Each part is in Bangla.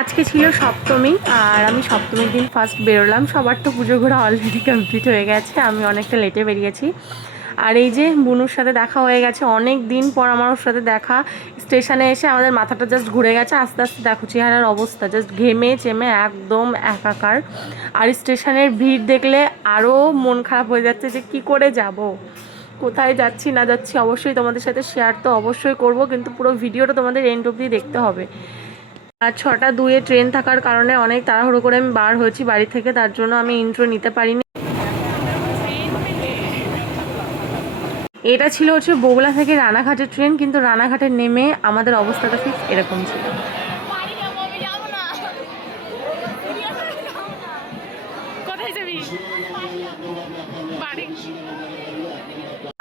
আজকে ছিল সপ্তমী আর আমি সপ্তমীর দিন ফার্স্ট বেরোলাম। সবার তো পুজো ঘোরা অলরেডি কমপ্লিট হয়ে গেছে, আমি অনেকটা লেটে বেরিয়েছি। আর এই যে বুনুর সাথে দেখা হয়ে গেছে, অনেক দিন পর আমার ওর সাথে দেখা। স্টেশনে এসে আমাদের মাথাটা জাস্ট ঘুরে গেছে। আস্তে আস্তে দেখো চেহারার অবস্থা, জাস্ট ঘেমে চেমে একদম একাকার। আর স্টেশনের ভিড় দেখলে আরও মন খারাপ হয়ে যাচ্ছে যে কি করে যাব, কোথায় যাচ্ছি না যাচ্ছি। অবশ্যই তোমাদের সাথে শেয়ার তো অবশ্যই করব, কিন্তু পুরো ভিডিওটা তোমাদের এন্ড অবধি দেখতে হবে। আর 6:02-এ ট্রেন থাকার কারণে অনেক তাড়াহুড়ো করে আমি বার হয়েছি বাড়ি থেকে, তার জন্য আমি ইন্ট্রো নিতে পারিনি। এটা ছিল হচ্ছে বগুড়া থেকে রানাঘাটের ট্রেন, কিন্তু রানাঘাটে নেমে আমাদের অবস্থাটা ঠিক এরকম ছিল।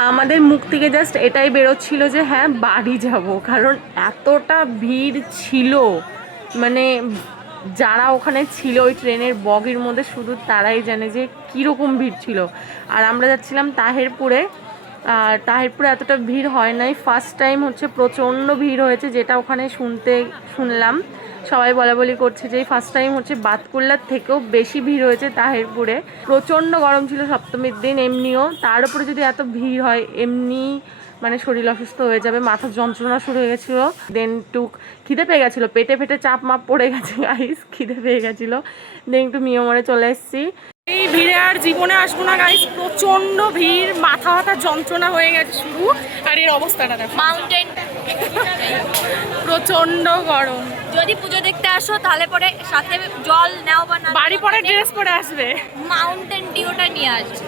আমাদের মুখ থেকে জাস্ট এটাই বেরোচ্ছিল যে হ্যাঁ বাড়ি যাব, কারণ এতটা ভিড় ছিল। মানে যারা ওখানে ছিল ওই ট্রেনের বগির মধ্যে শুধু তারাই জানে যে কীরকম ভিড় ছিল। আর আমরা যাচ্ছিলাম তাহেরপুরে। আর তাহেরপুরে এতটা ভিড় হয় নাই, ফার্স্ট টাইম হচ্ছে প্রচণ্ড ভিড় হয়েছে, যেটা ওখানে শুনলাম। সবাই বলাবলি করছে যে ফার্স্ট টাইম হচ্ছে বাতকুল্লার থেকেও বেশি ভিড় হয়েছে তাহেরপুরে। প্রচণ্ড গরম ছিল সপ্তমীর দিন এমনিও, তার উপরে যদি এত ভিড় হয় এমনি মানে শরীর অসুস্থ হয়ে যাবে, মাথার যন্ত্রণা শুরু হয়ে গেছিলো। দেন খিদে পেয়ে গেছিলো, পেটে ফেটে চাপ মাপ পড়ে গেছে গাইস, খিদে পেয়ে গেছিলো। দেন একটু মিয়মরে চলে এসেছি। এই ভিড়ে আর জীবনে আসবো না গাইস, প্রচণ্ড ভিড়, মাথা যন্ত্রণা হয়ে গেছে শুরু। আর এর অবস্থাটা দেখো, মাউন্টেন প্রচণ্ড গরম। যদি পুজো দেখতে আসো তাহলে পরে সাথে জল নাও বা না, বাড়ি পরে ড্রেস পরে আসবে, মাউন্টেন ডিউটা নিয়ে আসবে।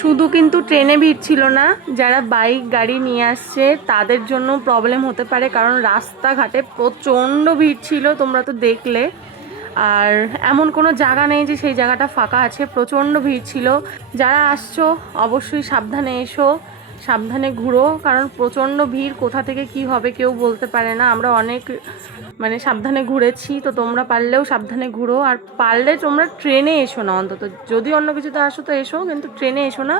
শুধু কিন্তু ট্রেনে ভিড় ছিল না, যারা বাইক গাড়ি নিয়ে আসছে তাদের জন্য প্রবলেম হতে পারে, কারণ রাস্তাঘাটে প্রচণ্ড ভিড় ছিল, তোমরা তো দেখলে। আর এমন কোনো জায়গা নেই যে সেই জায়গাটা ফাঁকা আছে, প্রচণ্ড ভিড় ছিল। যারা আসছো অবশ্যই সাবধানে এসো, সাবধানে ঘুরো, কারণ প্রচণ্ড ভিড়, কোথা থেকে কি হবে কেউ বলতে পারে না। আমরা অনেক মানে সাবধানে ঘুরেছি, তো তোমরা পারলেও সাবধানে ঘুরো। আর পারলে তোমরা ট্রেনে এসো না, অন্তত যদি অন্য কিছুতে আসো তো এসো, কিন্তু ট্রেনে এসো না।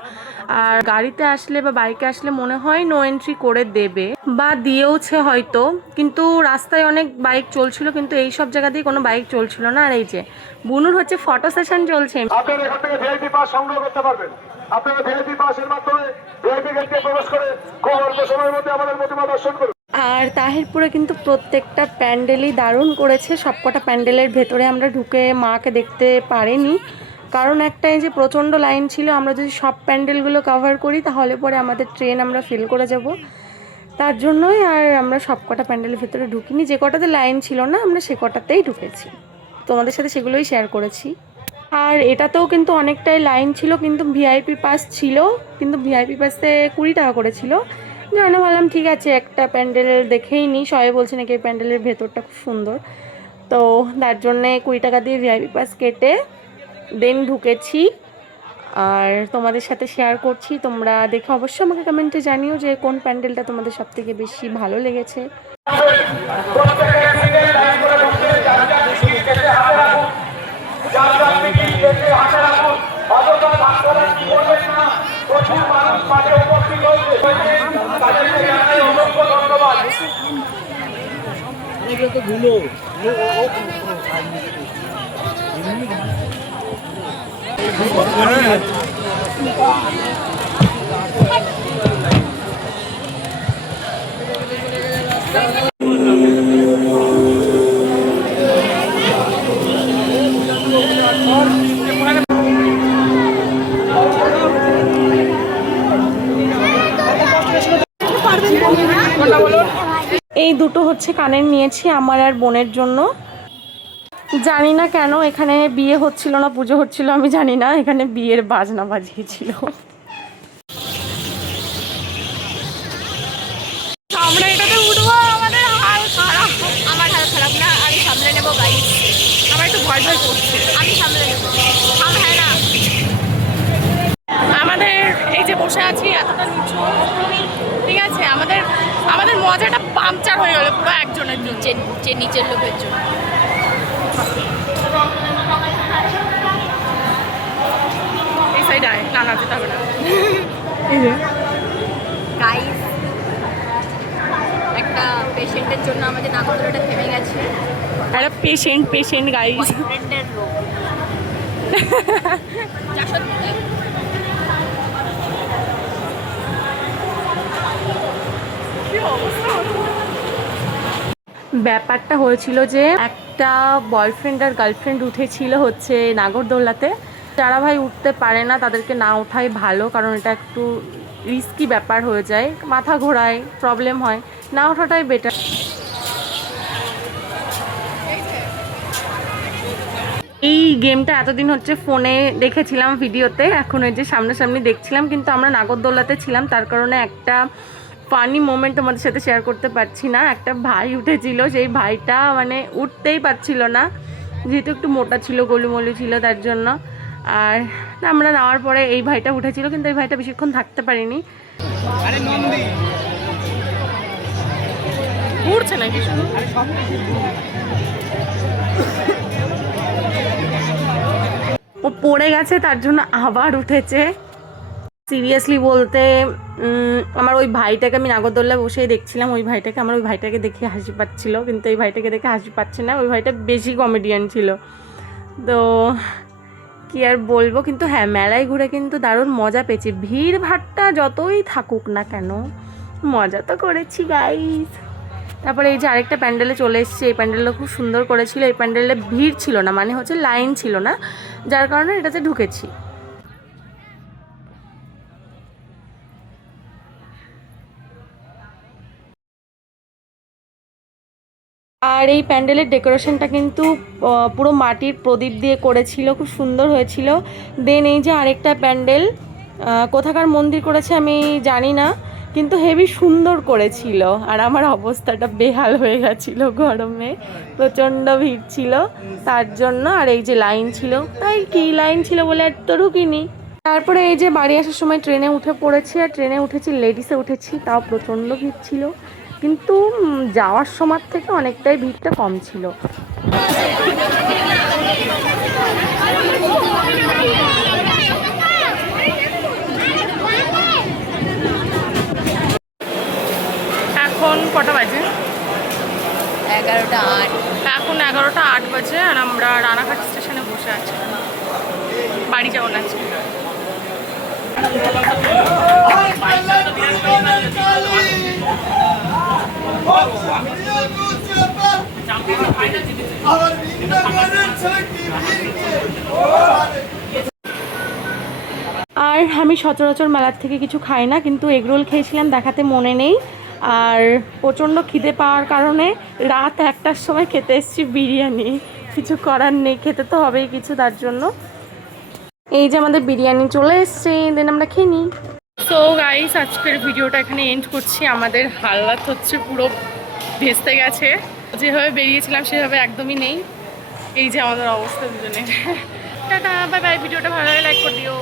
আর গাড়িতে আসলে বা বাইকে আসলে মনে হয় নো এন্ট্রি করে দেবে, বা দিয়েওছে হয়তো, কিন্তু রাস্তায় অনেক বাইক চলছিল, কিন্তু এই সব জায়গা দিয়ে কোনো বাইক চলছিল না। আর এই যে বুনুর হচ্ছে ফটো সেশন চলছে। আপনারা এখান থেকে ভিআইপি পাস সংগ্রহ করতে পারবেন। আপনারা ভিআইপি পাসের মাধ্যমে ভিআইপি গেটে প্রবেশ করে খুব অল্প সময়ের মধ্যে আমাদের প্রতিমা দর্শন করুন। আর তাহিরপুরে কিন্তু প্রত্যেকটা প্যান্ডেলই দারুণ করেছে। সবকটা প্যান্ডেলের ভেতরে আমরা ঢুকে মাকে দেখতে পারিনি, কারণ একটাই যে প্রচণ্ড লাইন ছিল। আমরা যদি সব প্যান্ডেলগুলো কভার করি তাহলে পরে আমাদের ট্রেন আমরা ফেল করে যাব, তার জন্যই আর আমরা সবকটা প্যান্ডেলের ভেতরে ঢুকিনি। যে কটাতে লাইন ছিল না আমরা সে কটাতেই ঢুকেছি, তোমাদের সাথে সেগুলোই শেয়ার করেছি। আর এটাতেও কিন্তু অনেকটাই লাইন ছিল, কিন্তু ভিআইপি পাস ছিল, কিন্তু ভিআইপি পাসে 20 টাকা করেছিল। জন্য ভাবলাম ঠিক আছে একটা প্যান্ডেল দেখেই নিই, সবাই বলছে নাকি এই প্যান্ডেলের ভেতরটা খুব সুন্দর, তো তার জন্যে 20 টাকা দিয়ে ভিআইপি পাস কেটে দেন ঢুকেছি। আর তোমাদের সাথে শেয়ার করছি, তোমরা দেখে অবশ্যই আমাকে কমেন্টে জানিও যে কোন প্যান্ডেলটা তোমাদের সবথেকে বেশি ভালো লেগেছে। এই দুটো হচ্ছে কানের নিয়েছি আমার আর বোনের জন্য। জানি না কেন এখানে বিয়ে হচ্ছিল না, পুজো হচ্ছিল আমি জানি না, এখানে বিয়ের বাজনা বাজিয়েছিল। আমরা এটাতে উঠবো, আমাদের হাল খারাপ। আমার হাল খারাপ না, আমি সামলে নেবো গাইস। আমার একটু ভয় ভয় করছে, আমি সামলে নেবো, হ্যাঁ না। আমাদের এই যে বসে আছি এতটা নিচু, ঠিক আছে, আমাদের আমাদের মজাটা পাংচার হয়ে গেল পুরো একজনের জন্য, যে নিচের লোকের জন্য। এই সাইডে আয়, না না যেতে হবে না। গাইস একটা একটা পেশেন্টের জন্য আমাদের নাগরদোলাটা থেমে গেছে। একটা পেশেন্ট গাইস। বয়ফ্রেন্ডের রোগ। যা সত্যি। ব্যাপারটা হয়েছিল যে একটা বয়ফ্রেন্ড আর গার্লফ্রেন্ড উঠেছিল হচ্ছে নাগরদোলাতে। যারা ভাই উঠতে পারে না তাদেরকে না ওঠাই ভালো, কারণ এটা একটু রিস্কি ব্যাপার হয়ে যায়, মাথা ঘোরায়, প্রবলেম হয়, না ওঠাটাই বেটার। এই গেমটা এতদিন হচ্ছে ফোনে দেখেছিলাম ভিডিওতে, এখন ওই যে সামনাসামনি দেখছিলাম, কিন্তু আমরা নাগরদোলাতে ছিলাম তার কারণে একটা ফানি মোমেন্ট তোমাদের সাথে শেয়ার করতে পারছি না। একটা ভাই উঠেছিল, সেই ভাইটা মানে উঠতেই পারছিল না, যেহেতু একটু মোটা ছিল, গলুমলু ছিল তার জন্য। আর আমরা নামার পরে এই ভাইটা উঠেছিল, কিন্তু এই ভাইটা বেশিক্ষণ থাকতে পারিনি। উঠছে নাকি শুধু? ও পড়ে গেছে তার জন্য আবার উঠেছে। সিরিয়াসলি বলতে আমার ওই ভাইটাকে আমি নাগরদোল্লায় বসেই দেখছিলাম, ওই ভাইটাকে, আমার ওই ভাইটাকে দেখে হাসি পাচ্ছিল, কিন্তু এই ভাইটাকে দেখে হাসি পাচ্ছে না। ওই ভাইটা বেশি কমেডিয়ান ছিল, তো কি আর বলবো। কিন্তু হ্যাঁ, মেলায় ঘুরে কিন্তু দারুণ মজা পেয়েছি। ভিড় ভাট্টা যতই থাকুক না কেন, মজা তো করেছি গাইস। তারপরে এই যে আরেকটা প্যান্ডেলে চলে এসেছি, এই প্যান্ডেলটা খুব সুন্দর করেছিল। এই প্যান্ডেলে ভিড় ছিল না, মানে হচ্ছে লাইন ছিল না, যার কারণে এটাতে ঢুকেছি। আর এই প্যান্ডেলের ডেকোরেশনটা কিন্তু পুরো মাটির প্রদীপ দিয়ে করেছিল, খুব সুন্দর হয়েছিল। দেন এই যে আরেকটা প্যান্ডেল, কোথাকার মন্দির করেছে আমি জানি না, কিন্তু হেভি সুন্দর করেছিল। আর আমার অবস্থাটা বেহাল হয়ে গেছিল, গরমে প্রচণ্ড ভিড় ছিল তার জন্য। আর এই যে লাইন ছিল, তাই কি লাইন ছিল বলে আর তো ঢুকিনি। তারপরে এই যে বাড়ি আসার সময় ট্রেনে উঠে পড়েছি, আর ট্রেনে উঠেছি লেডিসে উঠেছি, তাও প্রচণ্ড ভিড় ছিল, কিন্তু যাওয়ার সময় থেকে অনেকটাই ভিড়টা কম ছিল। এখন কটা বাজে? 11টা 8। এখন 11টা 8 বাজে, আর আমরা রানাঘাট স্টেশনে বসে আছি, বাড়ি যাবো না আজকে। আর আমি সচরাচর মেলার থেকে কিছু খাই না, কিন্তু এগরোল খেয়েছিলাম, দেখাতে মনে নেই। আর প্রচণ্ড খিদে পাওয়ার কারণে রাত 1টার সময় খেতে এসেছি বিরিয়ানি, কিছু করার নেই, খেতে তো হবেই কিছু, তার জন্য। এই যে আমাদের বিরিয়ানি চলে এসছে, দেন আমরা খেয়ে নিই। সো গাইস, আজকের ভিডিওটা এখানে এন্ড করছি। আমাদের হালাত হচ্ছে পুরো ভেস্তে গেছে, যেভাবে বেরিয়েছিলাম সেভাবে একদমই নেই। এই যে আমাদের অবস্থা দুজনের। Tata, bye bye. ভিডিওটা ভালো লাগে লাইক করে দিও।